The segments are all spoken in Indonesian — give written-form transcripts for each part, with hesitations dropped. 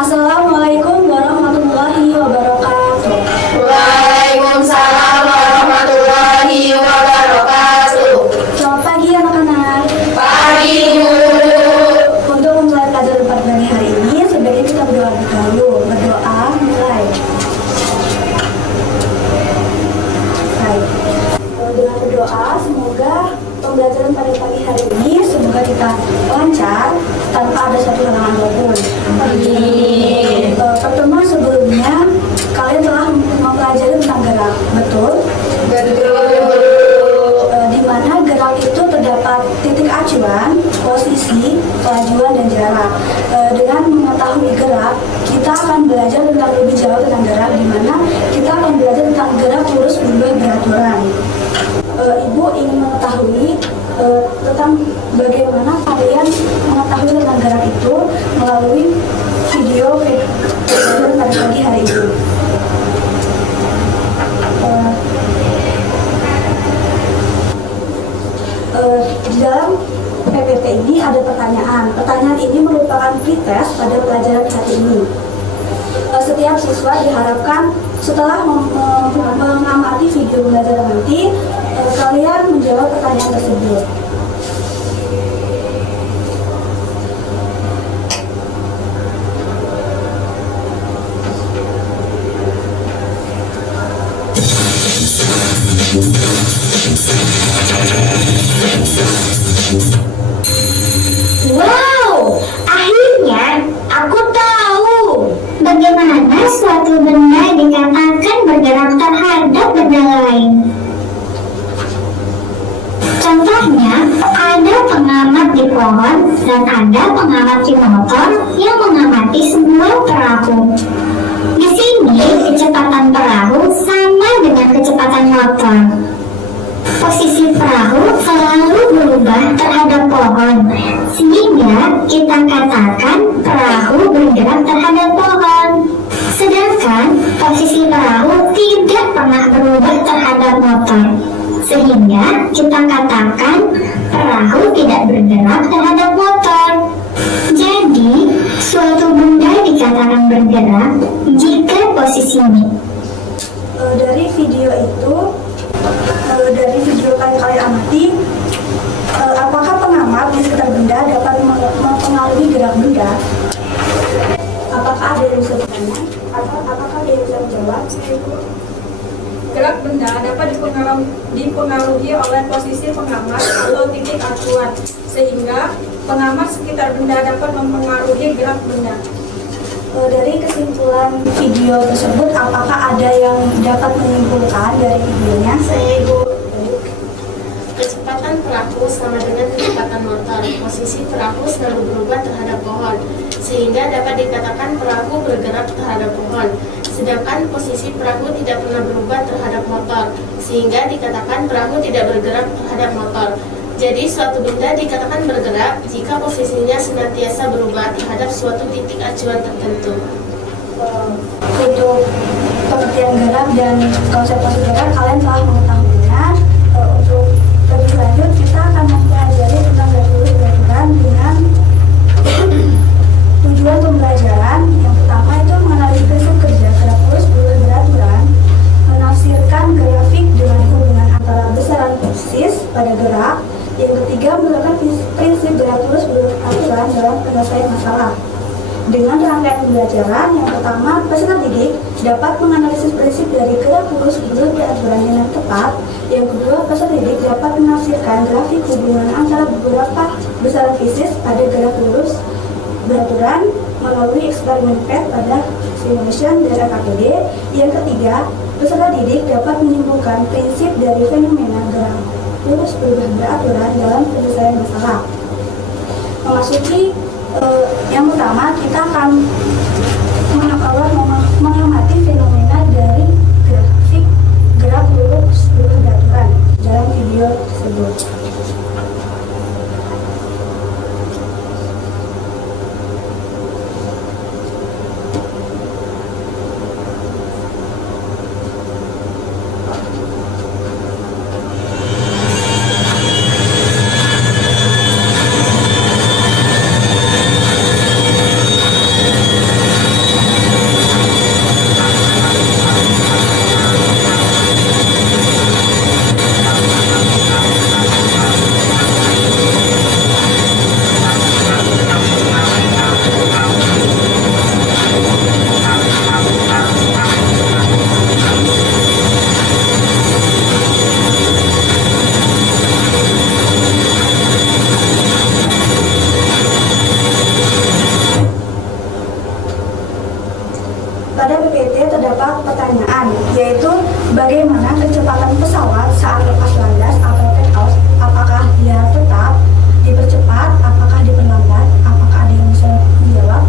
Assalamualaikum warahmatullahi wabarakatuh. Waalaikumsalam warahmatullahi wabarakatuh. Selamat pagi anak-anak. Pagi guru. Untuk memulai pelajaran pada pagi hari ini, sebaiknya kita berdoa dahulu. Berdoa mulai. Baik. Dengan berdoa, semoga pembelajaran pada pagi hari ini semoga kita lancar tanpa ada satu halangan apapun. Pertemuan sebelumnya kalian telah mempelajari tentang gerak, betul? Di mana gerak itu terdapat titik acuan, posisi, kelajuan, dan jarak. Dengan mengetahui gerak, kita akan belajar tentang lebih jauh tentang gerak, di mana kita akan belajar tentang gerak lurus berubah beraturan. Ibu ingin mengetahui tentang bagaimana kalian mengetahui tentang gerak itu melalui video pada pagi hari ini. Di dalam PPT ini ada pertanyaan. Pertanyaan ini merupakan pretest pada pelajaran hari ini. Setiap siswa diharapkan setelah mengamati video belajar nanti, kalian menjawab pertanyaan tersebut. Wow, akhirnya aku tahu bagaimana suatu benda dikatakan bergerak terhadap benda lain. Contohnya, ada pengamat di pohon dan ada pengamat di motor yang mengamati sebuah perahu. Di sini, kecepatan perahu sama dengan kecepatan motor. Posisi perahu selalu berubah terhadap pohon, sehingga kita katakan perahu bergerak terhadap pohon. Sedangkan posisi perahu tidak pernah berubah terhadap motor, sehingga kita katakan perahu tidak bergerak terhadap motor. Jadi, suatu benda dikatakan bergerak jika posisinya. Dari video itu, dari video kalian amati, apakah pengamat di sekitar benda dapat mempengaruhi gerak benda? Apakah ada yang bisa bertanya? Apakah ada yang bisa menjawab? Gerak benda dapat dipengaruhi oleh posisi pengamat atau titik acuan, sehingga pengamat sekitar benda dapat mempengaruhi gerak benda. Dari kesimpulan video tersebut, apakah ada yang dapat menyimpulkan dari videonya? Saya Ibu. Kecepatan perahu sama dengan kecepatan motor. Posisi perahu selalu berubah terhadap pohon, sehingga dapat dikatakan perahu bergerak terhadap pohon. Sedangkan posisi perahu tidak pernah berubah terhadap motor, sehingga dikatakan perahu tidak bergerak terhadap motor. Jadi suatu benda dikatakan bergerak jika posisinya senantiasa berubah terhadap suatu titik acuan tertentu. Untuk pengertian gerak dan konsep gerak kalian telah mengetahuinya. Untuk lebih lanjut kita akan mempelajari tentang gerak lurus beraturan dengan tujuan pembelajaran. Yang pertama itu mengenali prinsip kerja gerak lurus beraturan, menafsirkan grafik dengan hubungan antara besaran persis pada gerak. Yang ketiga, menerapkan prinsip gerak lurus beraturan dalam penyelesaian masalah. Dengan rangkaian pembelajaran, yang pertama, peserta didik dapat menganalisis prinsip dari gerak lurus beraturan dengan tepat. Yang kedua, peserta didik dapat menafsirkan grafik hubungan antara beberapa besaran fisis pada gerak lurus beraturan melalui eksperimen PET pada simulation dari KPD. Yang ketiga, peserta didik dapat menyimpulkan prinsip dari fenomena gerak lurus berubah beraturan dalam penyelesaian masalah. Memasuki yang pertama, kita akan mengamati fenomena dari grafik gerak lurus berubah beraturan dalam video tersebut. pada PPT terdapat pertanyaan, yaitu bagaimana kecepatan pesawat saat lepas landas atau take off, apakah dia tetap dipercepat, apakah diperlambat, apakah ada yang bisa menjawab?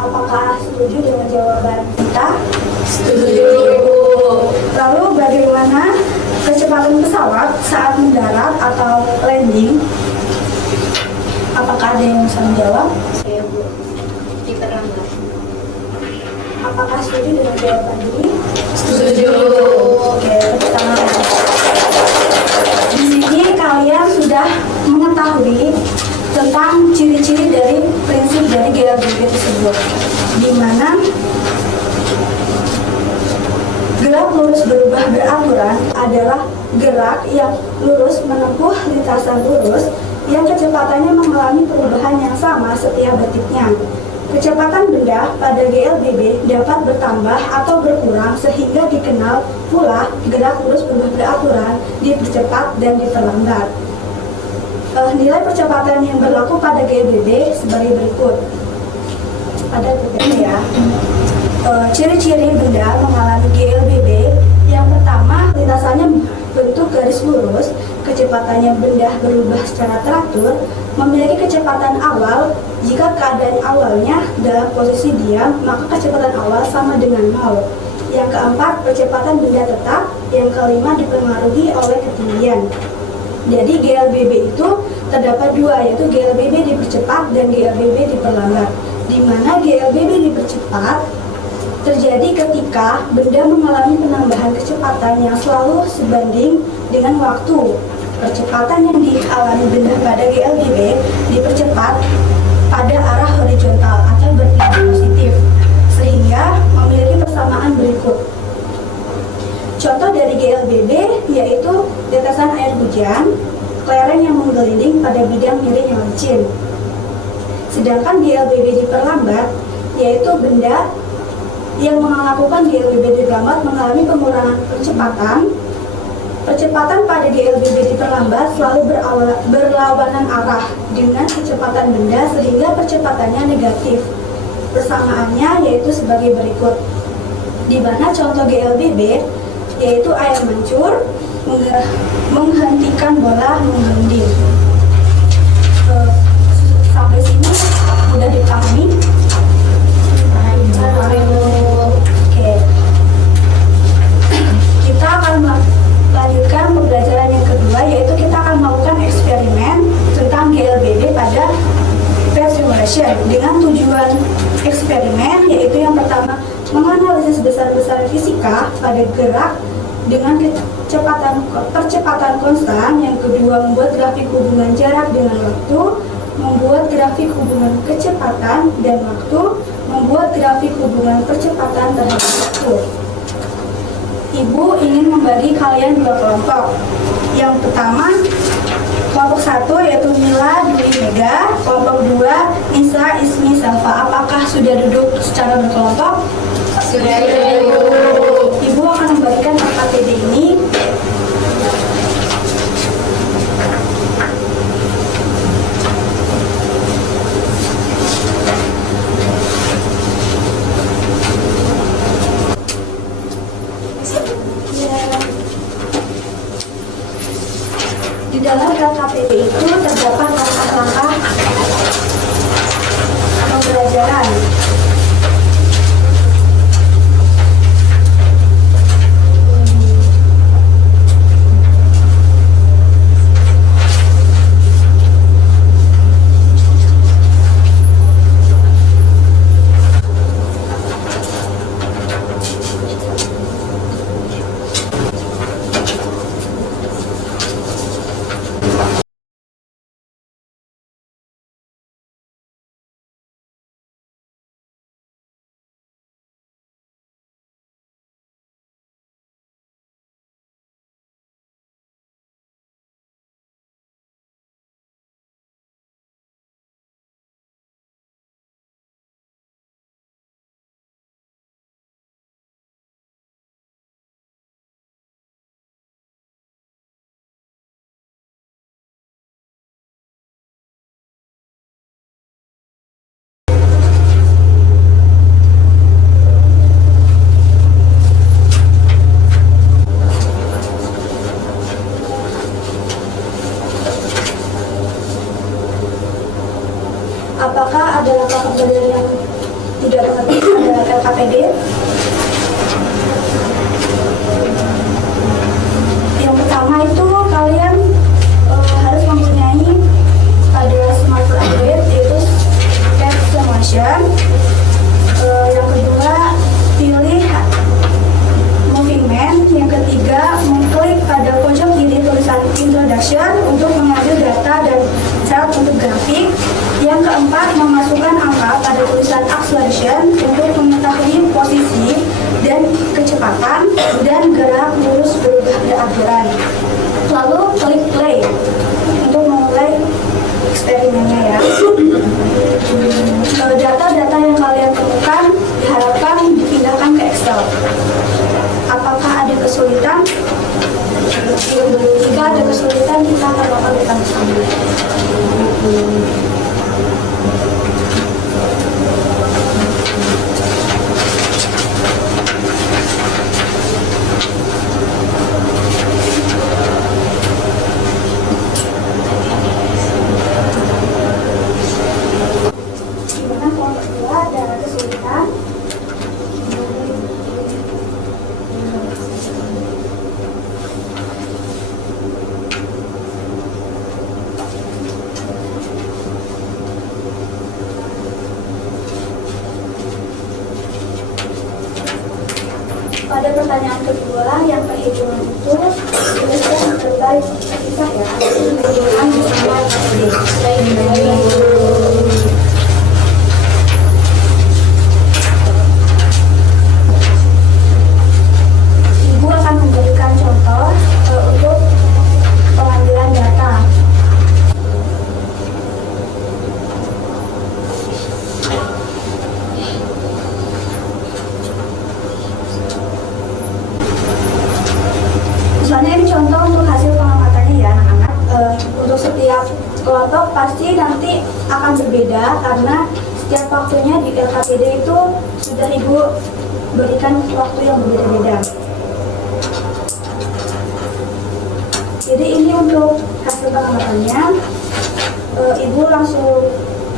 Apakah setuju dengan jawaban kita? Setuju. Lalu bagaimana kecepatan pesawat saat mendarat atau landing? Apakah ada yang bisa menjawab? Saya Bu. Diperlambat. Apakah setuju dengan jawaban ini? Setuju. Oke, tepuk tangan. Di sini kalian sudah mengetahui tentang ciri-ciri dari prinsip dari GLBB tersebut, di mana gerak lurus berubah beraturan adalah gerak yang lurus menempuh lintasan lurus yang kecepatannya mengalami perubahan yang sama setiap detiknya. Kecepatan benda pada GLBB dapat bertambah atau berkurang sehingga dikenal pula gerak lurus berubah beraturan, dipercepat dan diperlambat. Nilai percepatan yang berlaku pada GLBB sebagai berikut. Pada PPT ya. Ciri-ciri benda mengalami GLBB, yang pertama lintasannya bentuk garis lurus, kecepatannya benda berubah secara teratur, memiliki kecepatan awal. Jika keadaan awalnya dalam posisi diam, maka kecepatan awal sama dengan 0. Yang keempat, percepatan benda tetap. Yang kelima, dipengaruhi oleh ketinggian. Jadi GLBB itu terdapat dua, yaitu GLBB dipercepat dan GLBB diperlambat. Di mana GLBB dipercepat terjadi ketika benda mengalami penambahan kecepatan yang selalu sebanding dengan waktu. Percepatan yang dialami benda pada GLBB dipercepat pada arah horizontal atau bertindak positif, sehingga memiliki persamaan berikut. Contoh dari GLBB yaitu tetesan air hujan, kelereng yang menggelinding pada bidang miring yang licin. Sedangkan GLBB diperlambat yaitu benda yang melakukan GLBB diperlambat mengalami pengurangan percepatan. Percepatan pada GLBB diperlambat selalu berlawanan arah dengan kecepatan benda sehingga percepatannya negatif. Persamaannya yaitu sebagai berikut. Di mana contoh GLBB yaitu air mancur menghentikan bola menggelinding. Sampai sini sudah dipahami? Oke. Kita akan melanjutkan pembelajaran yang kedua, yaitu kita akan melakukan eksperimen tentang GLBB pada phase simulation dengan tujuan eksperimen yaitu yang pertama menganalisis besar-besar fisika pada gerak dengan percepatan konstan, yang kedua membuat grafik hubungan jarak dengan waktu, membuat grafik hubungan kecepatan dan waktu, membuat grafik hubungan percepatan terhadap waktu. Ibu ingin membagi kalian dua kelompok. Yang pertama, kelompok 1 yaitu Mila, Dwi, Mega. Kelompok 2, Nisa, Ismi, Salva. Apakah sudah duduk secara berkelompok? Sudah duduk. Ibu akan membagikan KPD ini. Di dalam KPD itu terdapat langkah-langkah pembelajaran. Apakah ada langkah pembelajaran yang tidak mengerti pada LKPD? Yang pertama itu kalian harus mempunyai pada smartphone Android yaitu caption motion. Yang kedua pilih moving man. Yang ketiga mengklik pada pojok kiri tulisan introduction untuk mengambil data dan chart untuk grafik. Yang keempat memasukkan angka pada tulisan acceleration untuk mengetahui posisi dan kecepatan dan gerak lurus berubah beraturan. Lalu klik play untuk memulai eksperimennya ya. Data-data yang kalian temukan diharapkan dipindahkan ke Excel. Apakah ada kesulitan? Jika ada kesulitan, kita akan lakukan bersama. Gimana kalau kedua ada kesulitan? Pada pertanyaan kedua yang perhitungan itu tuliskan terbaik kisah ya perhitungan bersama Ibu akan memberikan contoh untuk pengambilan data. Misalnya ini contoh untuk hasil pengamatannya ya anak-anak. Untuk setiap kelompok pasti nanti akan berbeda karena setiap waktunya di LKPD itu sudah Ibu berikan waktu yang berbeda-beda. Jadi ini untuk hasil pengamatannya. Ibu langsung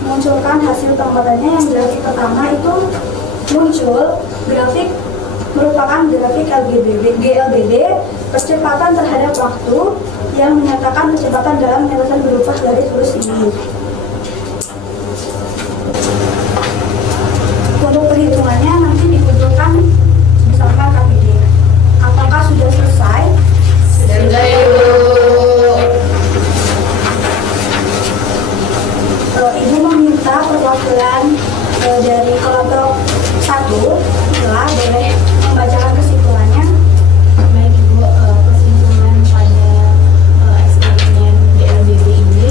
munculkan hasil pengamatannya. Yang grafik pertama itu muncul grafik merupakan grafik GLBD percepatan terhadap waktu yang menyatakan kecepatan dalam menyelesaikan berupa garis lurus ini. Untuk perhitungannya nanti dikumpulkan bersama KPD. Apakah sudah selesai? Sudah, Ibu. Ibu meminta perwakilan dari kelompok 1 boleh membacakan kesimpulannya. Baik Ibu, kesimpulan pada eksperimen GLBD ini,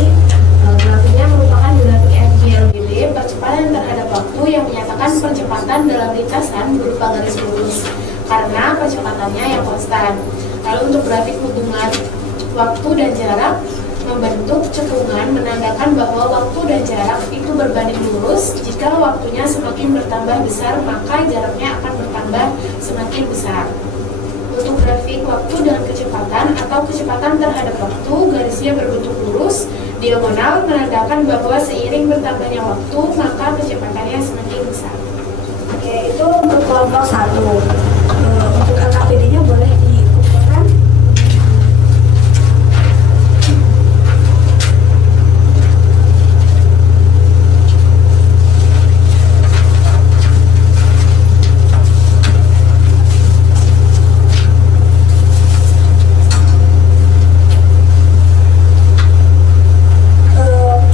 grafiknya merupakan grafik FGLBD percepatan terhadap waktu yang menyatakan percepatan dalam lintasan berupa garis lurus karena percepatannya yang konstan. Lalu untuk grafik hubungan waktu dan jarak membentuk cekungan menandakan bahwa waktu dan jarak itu berbanding lurus. Jika waktunya semakin bertambah besar, maka jaraknya akan bertambah semakin besar. Untuk grafik waktu dengan kecepatan atau kecepatan terhadap waktu, garisnya berbentuk lurus, diagonal menandakan bahwa seiring bertambahnya waktu, maka kecepatannya semakin besar. Oke, itu untuk kelompok 1. Untuk LKPD-nya boleh dikumpulkan.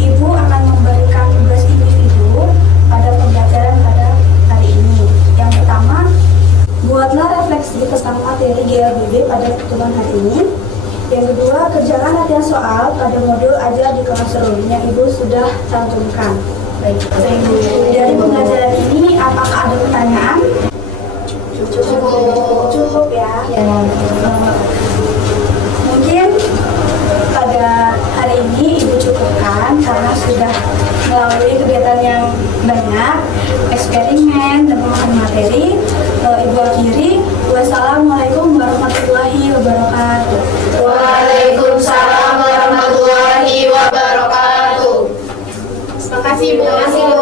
Ibu akan memberikan tugas individu pada pembelajaran pada hari ini. Yang pertama, buatlah refleksi tentang materi GLBD pada pertemuan hari ini. Yang kedua, kerjakan latihan soal pada modul ajar di classroom yang Ibu sudah cantumkan. Baik, dari pembelajaran ini apakah ada pertanyaan? Cukup ya. Mungkin pada hari ini Ibu cukupkan karena sudah melalui kegiatan yang banyak, eksperimen dan pemahaman materi. Ibu akhiri, wassalamualaikum warahmatullahi wabarakatuh. Waalaikumsalam warahmatullahi wabarakatuh. Terima kasih Ibu. Terima kasih.